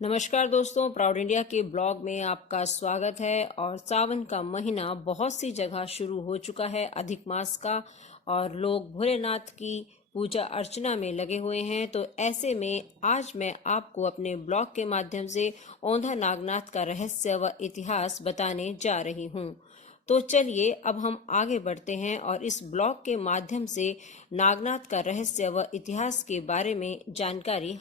नमस्कार दोस्तों, proud India के ब्लॉग में आपका स्वागत है। और सावन का महीना बहुत सी जगह शुरू हो चुका है, अधिक मास का, और लोग भोलेनाथ की पूजा अर्चना में लगे हुए हैं। तो ऐसे में आज मैं आपको अपने ब्लॉग के माध्यम से औंधा नागनाथ का रहस्य व इतिहास बताने जा रही हूँ। तो चलिए अब हम आगे बढ़ते हैं और इस ब्लॉग के माध्यम से नागनाथ का रहस्य व इतिहास के बारे में जानकारी।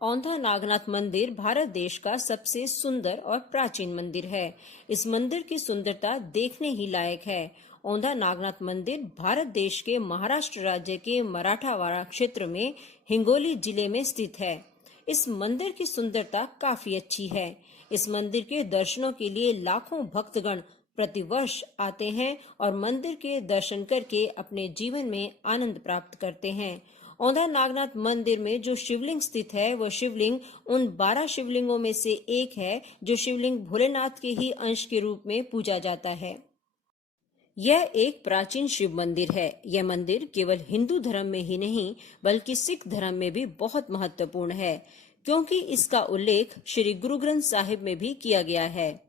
औंधा नागनाथ मंदिर भारत देश का सबसे सुंदर और प्राचीन मंदिर है। इस मंदिर की सुंदरता देखने ही लायक है। औंधा नागनाथ मंदिर भारत देश के महाराष्ट्र राज्य के मराठावाड़ा क्षेत्र में हिंगोली जिले में स्थित है। इस मंदिर की सुंदरता काफी अच्छी है। इस मंदिर के दर्शनों के लिए लाखों भक्तगण प्रतिवर्ष आते हैं और मंदिर के दर्शन करके अपने जीवन में आनंद प्राप्त करते हैं। औंधा नागनाथ मंदिर में जो शिवलिंग स्थित है वह शिवलिंग उन 12 शिवलिंगों में से एक है जो शिवलिंग भोलेनाथ के ही अंश के रूप में पूजा जाता है। यह एक प्राचीन शिव मंदिर है। यह मंदिर केवल हिंदू धर्म में ही नहीं बल्कि सिख धर्म में भी बहुत महत्वपूर्ण है, क्योंकि इसका उल्लेख श्री गुरु ग्रंथ साहिब में भी किया गया है।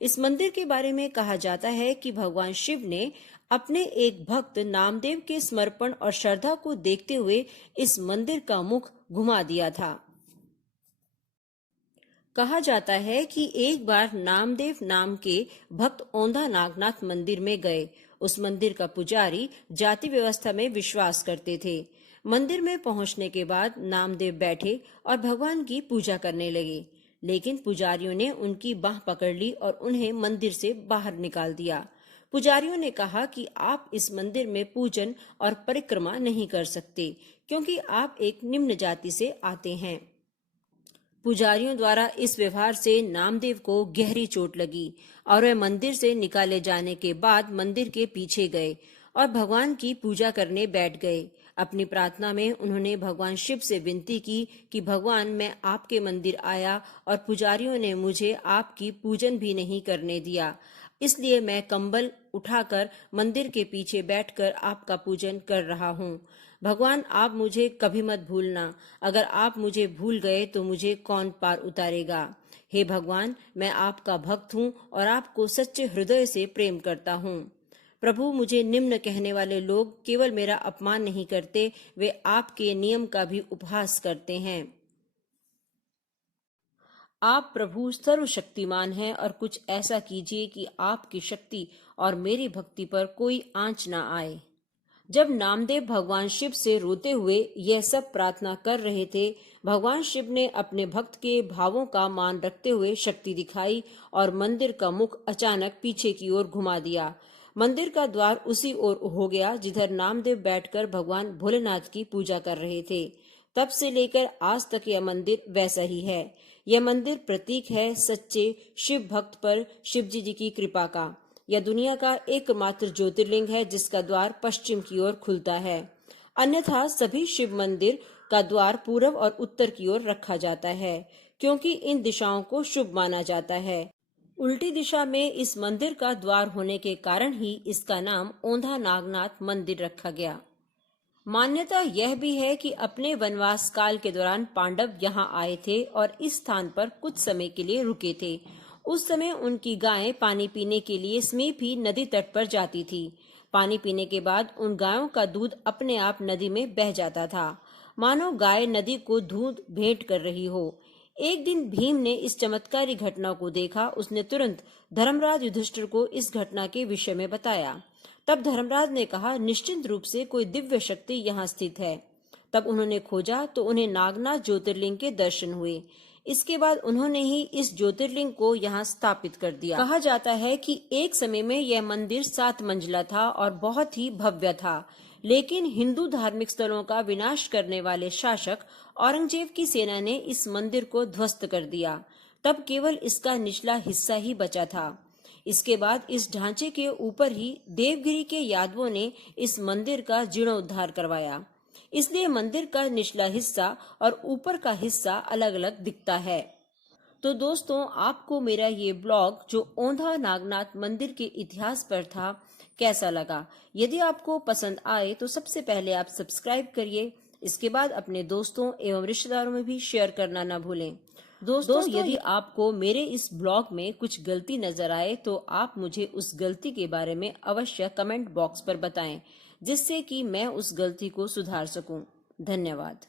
इस मंदिर के बारे में कहा जाता है कि भगवान शिव ने अपने एक भक्त नामदेव के समर्पण और श्रद्धा को देखते हुए इस मंदिर का मुख घुमा दिया था। कहा जाता है कि एक बार नामदेव नाम के भक्त औंधा नागनाथ मंदिर में गए। उस मंदिर का पुजारी जाति व्यवस्था में विश्वास करते थे। मंदिर में पहुंचने के बाद नामदेव बैठे और भगवान की पूजा करने लगे, लेकिन पुजारियों ने उनकी बाह पकड़ ली और उन्हें मंदिर से बाहर निकाल दिया। पुजारियों ने कहा कि आप इस मंदिर में पूजन और परिक्रमा नहीं कर सकते, क्योंकि आप एक निम्न जाति से आते हैं। पुजारियों द्वारा इस व्यवहार से नामदेव को गहरी चोट लगी और वे मंदिर से निकाले जाने के बाद मंदिर के पीछे गए और भगवान की पूजा करने बैठ गए। अपनी प्रार्थना में उन्होंने भगवान शिव से विनती की कि भगवान, मैं आपके मंदिर आया और पुजारियों ने मुझे आपकी पूजन भी नहीं करने दिया, इसलिए मैं कंबल उठाकर मंदिर के पीछे बैठकर आपका पूजन कर रहा हूँ। भगवान, आप मुझे कभी मत भूलना। अगर आप मुझे भूल गए तो मुझे कौन पार उतारेगा। हे भगवान, मैं आपका भक्त हूँ और आपको सच्चे हृदय से प्रेम करता हूँ। प्रभु, मुझे निम्न कहने वाले लोग केवल मेरा अपमान नहीं करते, वे आपके नियम का भी उपहास करते हैं। आप प्रभु सर्वशक्तिमान हैं और कुछ ऐसा कीजिए कि आपकी शक्ति और मेरी भक्ति पर कोई आंच न आए। जब नामदेव भगवान शिव से रोते हुए यह सब प्रार्थना कर रहे थे, भगवान शिव ने अपने भक्त के भावों का मान रखते हुए शक्ति दिखाई और मंदिर का मुख अचानक पीछे की ओर घुमा दिया। मंदिर का द्वार उसी ओर हो गया जिधर नामदेव बैठकर भगवान भोलेनाथ की पूजा कर रहे थे। तब से लेकर आज तक यह मंदिर वैसा ही है। यह मंदिर प्रतीक है सच्चे शिव भक्त पर शिवजी जी की कृपा का। यह दुनिया का एकमात्र ज्योतिर्लिंग है जिसका द्वार पश्चिम की ओर खुलता है। अन्यथा सभी शिव मंदिर का द्वार पूर्व और उत्तर की ओर रखा जाता है, क्योंकि इन दिशाओं को शुभ माना जाता है। उल्टी दिशा में इस मंदिर का द्वार होने के कारण ही इसका नाम औंधा नागनाथ मंदिर रखा गया। मान्यता यह भी है कि अपने वनवास काल के दौरान पांडव यहाँ आए थे और इस स्थान पर कुछ समय के लिए रुके थे। उस समय उनकी गायें पानी पीने के लिए समीपी नदी तट पर जाती थी। पानी पीने के बाद उन गायों का दूध अपने आप नदी में बह जाता था, मानो गाय नदी को दूध भेंट कर रही हो। एक दिन भीम ने इस चमत्कारी घटना को देखा। उसने तुरंत धर्मराज युधिष्ठिर को इस घटना के विषय में बताया। तब धर्मराज ने कहा, निश्चित रूप से कोई दिव्य शक्ति यहाँ स्थित है। तब उन्होंने खोजा तो उन्हें नागनाथ ज्योतिर्लिंग के दर्शन हुए। इसके बाद उन्होंने ही इस ज्योतिर्लिंग को यहाँ स्थापित कर दिया। कहा जाता है कि एक समय में यह मंदिर 7 मंजिला था और बहुत ही भव्य था, लेकिन हिंदू धार्मिक स्थलों का विनाश करने वाले शासक औरंगजेब की सेना ने इस मंदिर को ध्वस्त कर दिया। तब केवल इसका निचला हिस्सा ही बचा था। इसके बाद इस ढांचे के ऊपर ही देवगिरी के यादवों ने इस मंदिर का जीर्णोद्धार करवाया। इसलिए मंदिर का निचला हिस्सा और ऊपर का हिस्सा अलग अलग दिखता है। तो दोस्तों, आपको मेरा ये ब्लॉग जो औंधा नागनाथ मंदिर के इतिहास पर था कैसा लगा? यदि आपको पसंद आए तो सबसे पहले आप सब्सक्राइब करिए। इसके बाद अपने दोस्तों एवं रिश्तेदारों में भी शेयर करना न भूलें। दोस्तों, यदि आपको मेरे इस ब्लॉग में कुछ गलती नजर आए तो आप मुझे उस गलती के बारे में अवश्य कमेंट बॉक्स पर बताएं, जिससे कि मैं उस गलती को सुधार सकूं। धन्यवाद।